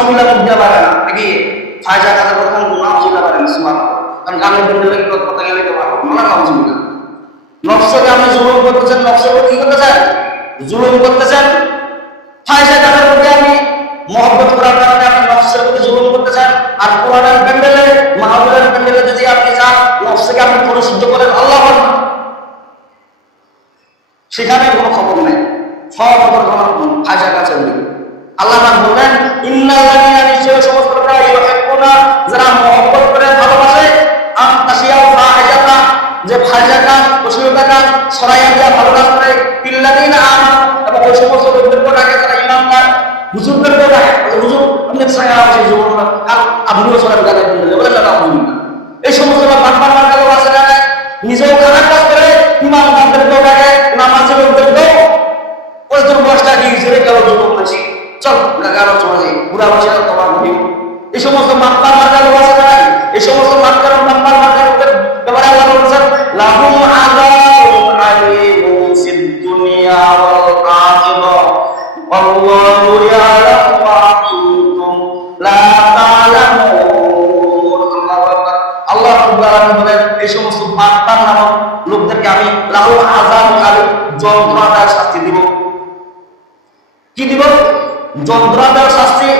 নাউজুবিল্লাহ মুদ্রা পারে না নাকি ফায়জা কাজের কথা নাউজুবিল্লাহ পারে না সুবহানাল্লাহ। কারণ গানের বন্ধুরা কি কথা গেলে তো পারবো না নাউজুবিল্লাহ। নফসকে আপনি জুলুম করতেছেন, নফসের প্রতি কি করতেছেন? জুলুম করতেছেন। ফায়জা কাজের প্রতি আপনি মহব্বত করার কারণে আপনি নফসের প্রতি জুলুম করতেছেন। আর কোরআনের প্যান্ডেলে মাহফিলের প্যান্ডেলে যদি আপনি যান নফসকে আপনি পরিশুদ্ধ করেন আল্লাহ সেখানে কোনো খবর নেই, সব খবর ফায়জা কাজের দিকে। আল্লাহ বললেন ইন্নাল্লাযীনা নিশ্চয় সমস্ত লোকেরা ইউহিব্বুনা যারা মহব্বত করে ভালোবাসে আনতাশিয়াউ ফাহিশাতা যে ফায়জা কাজ অশ্লীলতা কাজ ছড়াইয়া দিয়া ভালো কাজ করে বিল্লাযীনা আমানু এবং ওই সমস্ত লোকদের কোটাকে যারা ঈমানদার হুজুরদের কোটাকে হুজুর আপনি ছায়া আছে জীবন আর আপনিও ছড়াই গালে বলেন না আলহামদুলিল্লাহ। এই সমস্ত বাটপার মার্কালো আছে না নিজেও খারাপ কাজ করে ঈমানদারদের কোটাকে নামাজি লোকদেরকেও ওই তোর বসটা কি হিসেবে কারো যুবক নাছি চল গাগারো চলে যাই বুড়া বসে তোমার বলি এই সমস্ত মাতবার মার্কার আছে না এই সমস্ত মাতবার মার্কার ব্যাপারে আল্লাহ বলেছেন লাহুম আযাবুন আলীমুন ফিদ দুনিয়া ওয়াল আখিরাহ ওয়াল্লাহু ইয়ালামু মা কুনতুম লা তা'লামুন। আল্লাহ রাব্বুল আলামিন বলেন এই সমস্ত মাতবার নামক লোকদেরকে আমি লাহুম আযাবুন আলীম যন্ত্রণাদায়ক শাস্তি দিব। কি দিব? যন্ত্রণাদায়ক শাস্তি।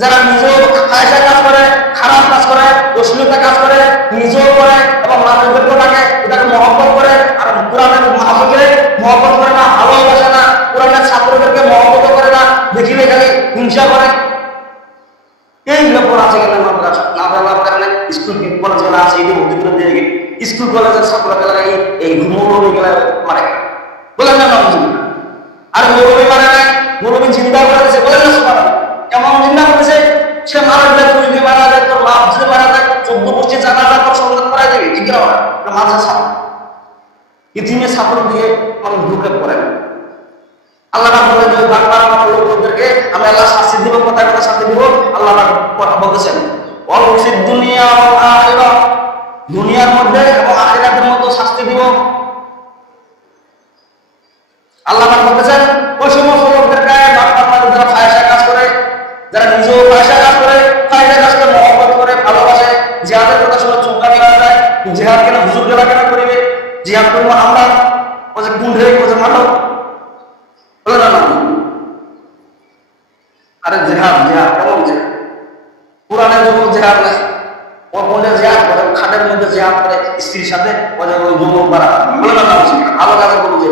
যারা নিজেও ফায়জা কাজ করে, খারাপ কাজ করে, অশ্লীলতা কাজ করে, নিজেও করে এবং মানুষদেরকেও ডাকে, এটাকে মহব্বত করে আর কোরআনের মাহফিলে মহব্বত করে না, ভালোবাসে না, কোরআনের ছাত্রদেরকে মহব্বত করে না, দেখিলে খালি হিংসা করে। এইগুলো পড়া আছে কেন মাদ্রাসা না পড়া স্কুল কলেজ গুলো আছে এই ভর্তি করে দিয়ে স্কুল কলেজের ছাত্ররা এই মৌলবী গুলা মানে বলেন না আর মৌলবী মানে নাই মৌলবী চিন্তা করে দিয়েছে বলেন না সুবহানাল্লাহ। কেমন চিন্তা করতেছে? সে মারা যায়, তুই দিয়ে মারা যায়, তোর লাভ যদি মারা যায় 14 বছর জানাজা পর সন্ধান করা যাবে ঠিক না? মাঝে ছাত্র ইতিমে ছাত্র দিয়ে মানুষ ঢুকে পড়ে। আল্লাহ বলেন যে বাংলার লোকদেরকে আমি আল্লাহ শাস্তি দিব, কোথায় কোথায় শাস্তি দিব আল্লাহ বলতেছেন ওয়াল ফিদ দুনিয়া ওয়াল আখিরাহ দুনিয়ার মধ্যে এবং আখিরাতের মধ্যে শাস্তি দিব। আল্লাহ বলতেছেন ওই সমস্ত লোকদেরকে যারা ফায়জা কাজ করে, যারা নিজেও ফায়জা কাজ করে, ফায়জা কাজকে মহব্বত করে ভালোবাসে, জিহাদের কথা শুনে চুপকানি হয়ে যায়, জিহাদ কেন হুজুর গেলা কেন করিবে, জিহাদ করবো আমরা ও যে কুণ্ঠে ও যে মানব বলে না। আরে জিহাদ জিহাদ কেমন জিহাদ? কোরআনের যুবক জিহাদ নাই, ও বলে জিহাদ করে খাটের মধ্যে জিহাদ করে স্ত্রীর সাথে ওই যুবক বাড়া বলে না ভালো কাজে বলবো যে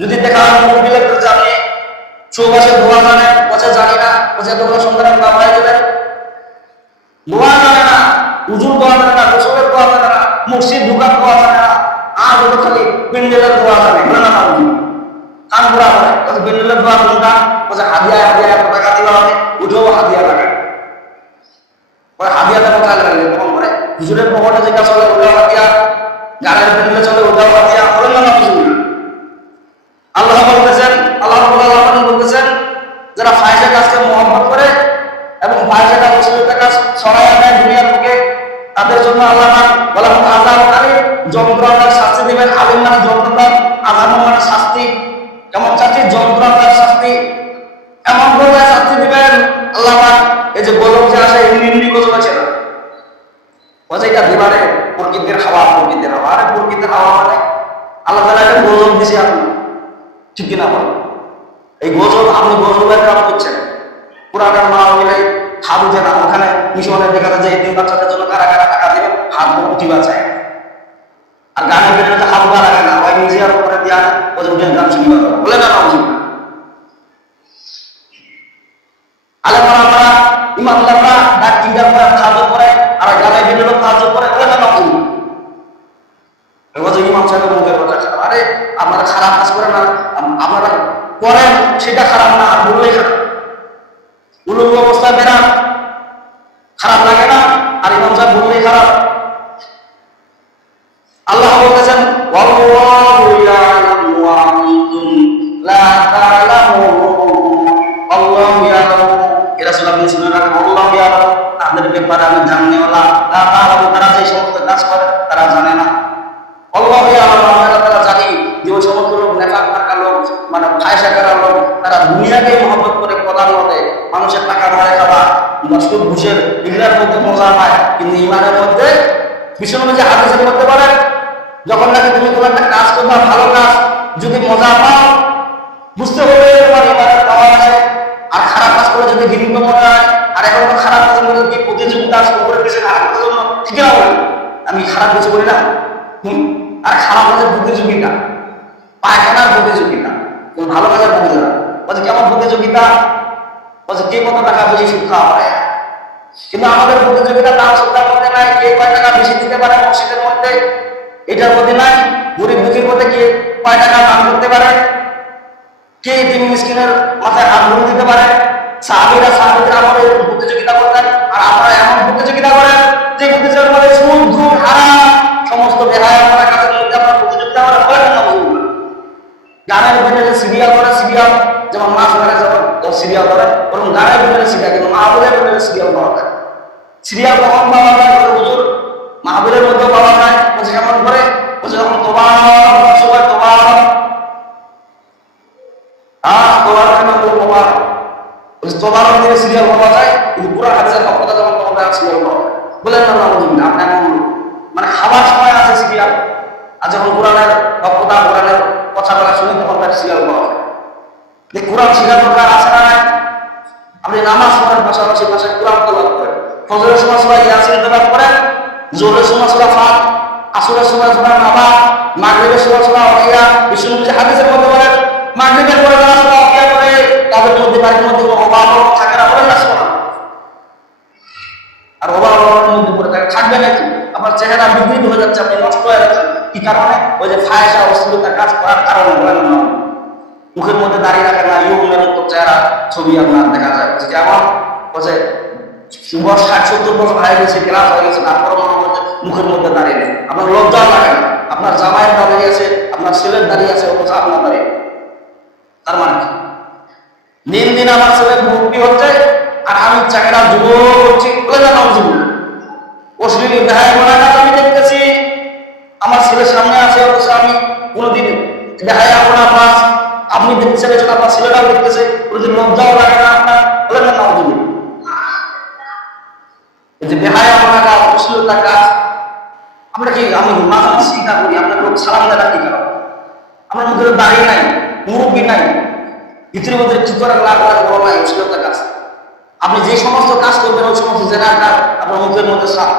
যদি দেখা মোবাইলে জানে চৌবাসে দোয়া জানে ওছে জানি না ওছে দোয়া সন্তানের নাম হয়ে যাবে দোয়া জানে না, উজুর দোয়া জানে না, গোসলের দোয়া জানে না, মসজিদ ঢুকার দোয়া জানে না, আর ওটা খালি পেন্ডেলের দোয়া জানে বলে না কান বুড়া করে ওই পেন্ডেলের দোয়া কোনটা ওছে হাদিয়া হাদিয়া টাকা দিবা হবে উঠেও হাদিয়া লাগে ওই হাদিয়াটা কোথায় লাগে তখন করে হুজুরের পকেটে যেটা চলে ওটাও হাদিয়া, গানের পেন্ডেলে চলে ওটাও হাদিয়া বলে না হুজুর। আল্লাহ বলতেছেন আল্লাহ বলতেছেন যারা ফায়জা কাজকে মহব্বত করে এবং ফায়জা কাজ অশ্লীলতা কাজ ছড়াইয়া দেয় দুনিয়ার বুকে তাদের জন্য আল্লাহ বলা হোক আযাব আলীম যন্ত্রণার শাস্তি দিবেন। আলীম মানে যন্ত্রণার, আযাব মানে শাস্তি। কেমন শাস্তি? যন্ত্রণার শাস্তি। এমন করে শাস্তি দিবেন আল্লাহ এই যে গজব যে আসে এমনি গজব আছে না ও যে এটা দিবারে প্রকৃতির হাওয়া আরে প্রকৃতির হাওয়া মানে আল্লাহ তাআলা একটা গজব দিয়েছে আপনি ঠিক কিনা বল? এই গজব আপনি গজবের কাজ করছেন পুরাটার মা মিলে হাত উঠে না, ওখানে মিশনে দেখা যায় এই 3 বাচ্চাদের জন্য কারা কারা টাকা দেবেন হাত উঠি বাঁচায় আর গানের ভিতরে হাত উঠা লাগে না ওই নিজে আর উপরে দিয়া ওদের গান শুনি বলে না আলেমারা ইমামদাররা ডাক কিংডার করে সাহায্য করে আর গানের ভিতরে সাহায্য করে বলে না ইমাম সাহেবের মুখের কথা খারাপ। আরে আপনারা খারাপ কাজ করেন না, আপনারা করেন সেটা খারাপ না, আর বললেই খারাপ উলুঙ্গ অবস্থায় বেরান খারাপ লাগে না, আর ইমাম সাহেব বললেই খারাপ। আল্লাহ বলতেছেন ওয়াল্লাহু ইয়ালামু ওয়া আনতুম লা তা'লামুন। আল্লাহু ইয়ালামু এরা রাসূলুল্লাহ সাল্লাল্লাহু আলাইহি আল্লাহু ইয়ালামু তাদের ব্যাপারে আমি জানেওয়ালা, লা তা'লামুন তারা যে সমস্ত কাজ করে তারা জানে না। আল্লাহু ইয়ালামু আমরা তারা জানি যে ওই সমস্ত লোক নেফাক থাকা লোক মানে ফায়সা করা লোক, তারা দুনিয়াকে মহব্বত করে প্রধান মতে মানুষের টাকা মারে খাওয়া, সুদ ঘুষের এগুলোর মধ্যে মজা পায়, কিন্তু ইমানের মধ্যে বিশ্বনবী যে হাদিসের মধ্যে বলেন, যখন নাকি তুমি কোনো একটা কাজ করবা, ভালো কাজ যদি মজা পাও, বুঝতে হবে তোমার ইমানের পাওয়া আছে। আর খারাপ কাজ করে যদি ঘৃণিত মনে হয়, আর এখন তো খারাপ কাজের মধ্যে কি প্রতিযোগিতা শুরু করে দিয়েছে খারাপ কাজের জন্য, ঠিক না? আমি খারাপ কিছু করি না, আর খারাপ কাজের প্রতিযোগিতা, পায়খানার প্রতিযোগিতা, ভালো কাজের প্রতিযোগিতা, বলছে কেমন প্রতিযোগিতা, বলছে কে কত টাকা বেশি সুদ খাওয়া পায়। কিন্তু আমাদের প্রতিযোগিতা দাম সুদার মধ্যে নাই, কে কয় টাকা বেশি দিতে পারে মসজিদের মধ্যে, এটার মধ্যে নাই। গরিব দুঃখীর মধ্যে কে কয় টাকা দান করতে পারে, কে তিন মিসকিনের মাথায় হাত ধরে দিতে পারে। সাহাবীরা সাহাবীদের আমাদের প্রতিযোগিতা করতেন, আর আমরা এমন প্রতিযোগিতা করেন যে প্রতিযোগিতা করে সুদ ঘুষ হারাম সমস্ত বেহায়াপনা কাজের মধ্যে আমরা প্রতিযোগিতা করা বলেন না। গানের ভিতরে সিরিয়াল করে, সিরিয়াল যেমন মাছ ধরে যেমন সিরিয়াল করে, ওরকম গানের ভিতরে সিরিয়াল, কিন্তু মাহবুবের ভিতরে সিরিয়াল পাওয়া যায়। সিরিয়াল কখন পাওয়া যায়? হুজুর মাহবুবের মধ্যেও পাওয়া যায়। বলছে কেমন করে? বলছে যখন তোমার সবাই তোমার তোমার মধ্যে সিরিয়াল পাওয়া যায়, কিন্তু পুরো হাদিসের পক্ষটা যেমন তোমার সিরিয়াল পাওয়া যায়। বলেন না আপনি এমন মানে খাবার সময় আছে সিরিয়াল, আর যখন কোরআনের বক্ততা কোরআনের কথা বলা শুনি তখন তার সিরিয়াল পাওয়া যায়। কোরআন শিখার দরকার আছে না? আপনি নামাজ পড়েন, পাশাপাশি পাশে কোরআন তেলাওয়াত করেন। ফজরের সময় সূরা ইয়াসিন তেলাওয়াত করেন, জোহরের সময় সূরা ফাত, আসরের সময় সূরা নাবা, মাগরিবের সময় সূরা ওয়াকিয়া। বিশ্বনবী হাদিসের মধ্যে বলেন মাগরিবের পরে যারা সূরা ওয়াকিয়া করে তাদের মধ্যে বাড়ির মধ্যে অভাব থাকে না, বলেন না শোনা। আর অভাবের মধ্যে পড়ে থাকবে নাকি? আপনার চেহারা বিকৃত হয়ে যাচ্ছে, আপনি নষ্ট হয়ে যাচ্ছেন। কি কারণে? ওই যে ফায়সা অশ্লীলতা কাজ করার কারণে। বলেন না, মুখের মধ্যে দাঁড়িয়ে রাখে না, ইউমের মতো চেহারা ছবি আপনার দেখা যায়। যেমন বলছে 60-70 বছর হয়ে গেছে, ক্লাস হয়ে গেছে, তারপর মুখের মধ্যে দাঁড়িয়ে নেই। আপনার লজ্জা লাগে না? আপনার জামাইয়ের দাঁড়িয়ে আছে, আপনার ছেলের দাঁড়িয়ে আছে, অথচ আপনার দাঁড়িয়ে। তার মানে দিন দিন আমার ছেলে মুক্তি হচ্ছে, আর আমি চাকরা যুব করছি, বলে না যুব অশ্লীল বেহায়াপনা কাজ আমি দেখতেছি, আমার ছেলের সামনে আছে, অথচ আমি কোনোদিন বেহায়াপনা কাজ আপনি দেখতেছেন, আপনার ছেলেরাও দেখতেছে, কোনোদিন লজ্জাও লাগে না আপনার, বলে না যুব। এই যে বেহায়াপনা কাজ, অশ্লীলতা কাজ, আমরা কি আমি মাথা চিন্তা করি আপনার লোক সালাম দেওয়া কি কারণ? আমার মধ্যে দাঁড়িয়ে নাই, মুরব্বী নাই, ভিতরের মধ্যে কি করার লাভ বড় নাই, অশ্লীলতা কাজ। আপনি যে সমস্ত কাজ করবেন ওই সমস্ত জেনার আপনার মুখের মধ্যে সাপ।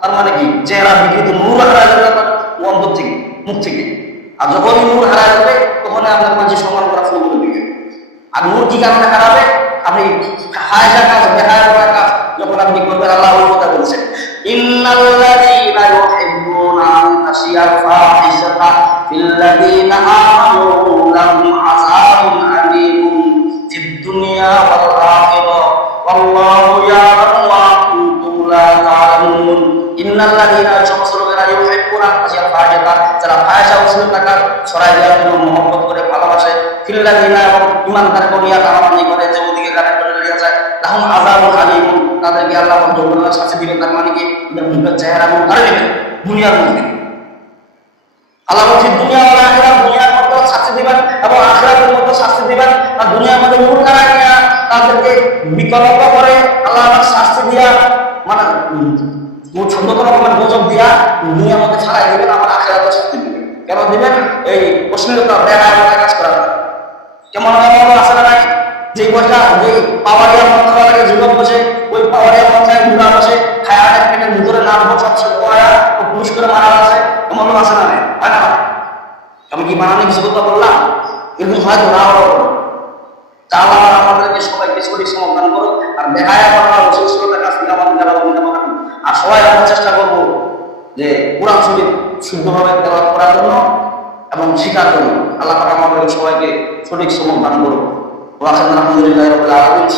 তার মানে কি? চেহারা বিকৃত, নূর হারা যাবে আপনার অন্তর থেকে, মুখ থেকে। আর যখনই নূর হারা যাবে তখন আপনার মাঝে সম্মান করা শুরু করে দিবে। আর নূর কি কারণে হারাবে? আপনি হায়সা কাজ, বেহায়া কাজ যখন আপনি করবেন, আল্লাহ ওই কথা বলছেন, ইন্নাল্লাযীনা ইউহিব্বুনা আন তাশিয়াল ফাহিশাতা ফিল্লাযীনা আমানু লাহুম আযাবুন আলীমুন ফিদ দুনিয়া ওয়াল আখিরাহ ওয়াল্লাহু ইয়ালামু ওয়া আনতুম লা তা'লামুন। ইন্নাল্লাযীনা সমস্ত লোকেরা ইউহিব্বুনা আন তাশিয়াল ফাহিশাতা, যারা ফাহিশা অশ্লীলতা কাজ ছড়ায় দেওয়ার জন্য মহব্বত করে, ভালোবাসে, ফিল্লাযীনা এবং ঈমানদার করিয়া তামান্নি করে যে ওদিকে গানে করে নিয়ে যায়, লাহুম আযাবুন আলীমুন, তাদেরকে আল্লাহ জবরদস্ত শাস্তি দিবেন। তার মানে কি? মুখের চেহারা মুখ ধরে নেবেন দুনিয়ার মধ্যে। আল্লাহ বলছে দুনিয়া ওয়াল আখিরাত, দুনিয়ার মধ্যে শাস্তি দিবেন এবং আখিরাতের মধ্যে শাস্তি দিবেন। আর দুনিয়ার মধ্যে নূর কারা নিয়ে তাদেরকে বিকল্প করে আল্লাহ শাস্তি দিয়া, মানে ছোট রকমের গজব দিয়া দুনিয়ার মধ্যে ছাড়াই দেবেন, আমার আখিরাতে শাস্তি দিবেন। কেন দিবেন? এই অশ্লীলতা বেহায়া কাজ করার। কেমন কেমন আছে না? যে বসা যে পাওয়ারিয়া মন্ত্রণালয়ে যুবক বসে, ওই পাওয়ারিয়া মন্ত্রণালয়ে বুড়া বসে, খায়ালের পেটের ভিতরে নাম সবসময় পড়া ও পুরুষ করে মারা আছে, এমন লোক আছে না? হয় না? আমি কি বানানো কিছু কথা বললাম? এরকম হয়তো নাও। তাহলে আমাদেরকে সবাইকে সঠিক সমাধান করো, আর বেহায়া বানানো অশ্লীলতা কাজ থেকে আমাদের যারা ভূমিকা পাঠান। আর সবাই আমরা চেষ্টা করবো যে কোরআন শরীফ শুদ্ধভাবে তেলাওয়াত করার জন্য এবং শিখার জন্য। আল্লাহ পাক আমাদের সবাইকে সঠিক সমাধান করুন। ওয়া আলহামদুলিল্লাহি রাব্বিল আলামিন।